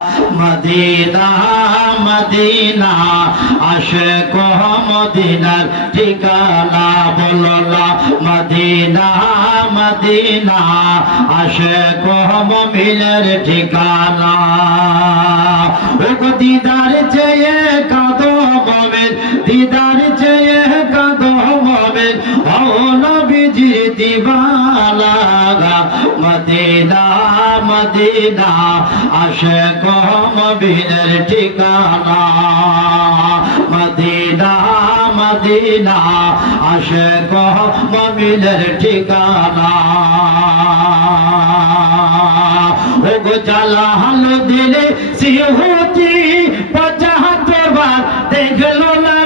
Medina Medina, আশেক মদিনার ঠিকানা বলো না। মদিনা মদিনা, আশেক মমিনের ঠিকানা। ও গো দিদার চেয়ে কাঁদো মমিন, দিদার চেয়ে কাঁদো মমিন। ও নবীজির দিবানা মদিনা মদিনা, আশেক মবিনের ঠিকানা। মদিনা মদিনা, আশেক মবিনের ঠিকানা। ও গো জালাল দিলে সিহতি, পঁচাত্তর বার দেখল না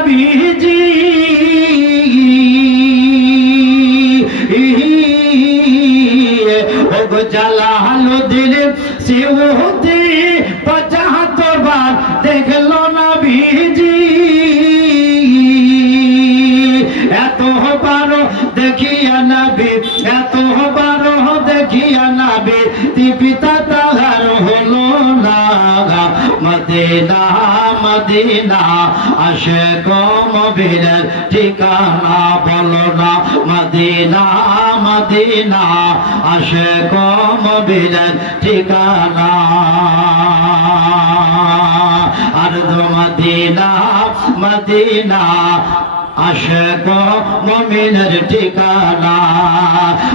বিজি ও গো জালাল দিলে সিহতি পঁচাত্তর বার দেখল না বিজি। এত বারো দেখিয়া নাবি এত বারো দেখিয়া নাবি পিতা তাহার হলো না মদিনা মদিনা আসে কম বীরের ঠিকানা বলো না। মদিনা মদিনা আসে কম বীরের ঠিকানা। আর মদিনা মদিনা, আশেক মমিনের ঠিকানা।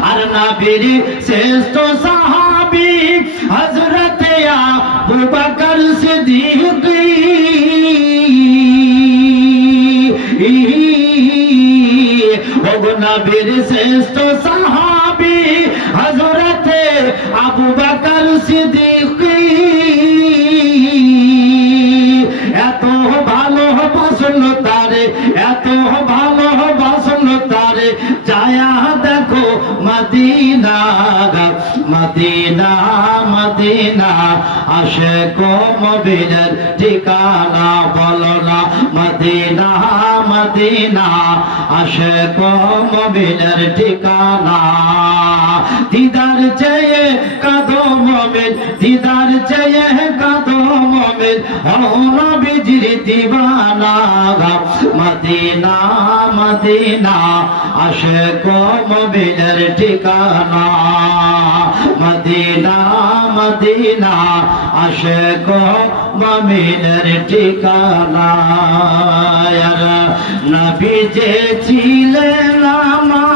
আর নবীর শ্রেষ্ঠ সাহাবি হযরত আবু বকর ওগো নবীর শ্রেষ্ঠ সাহাবি হযরত আবু বকর সিদ্দিক। এত ভালো বাসন তারে এত মদিনা মদিনা মদিনা। আশে কমবিনের ঠিকানা বলো না। Medina Medina. আশে কমবিনের ঠিকানা। দিদার চেয়ে কাদো মমিন দিদার চেয়ে মমিন হওনা বিজির দিবানা মদিনা মদিনা আসে কমবিনের ঠিকানা। মদিনা মদিনা আসে কমবিনের ঠিকানা। নবী যে ছিলেন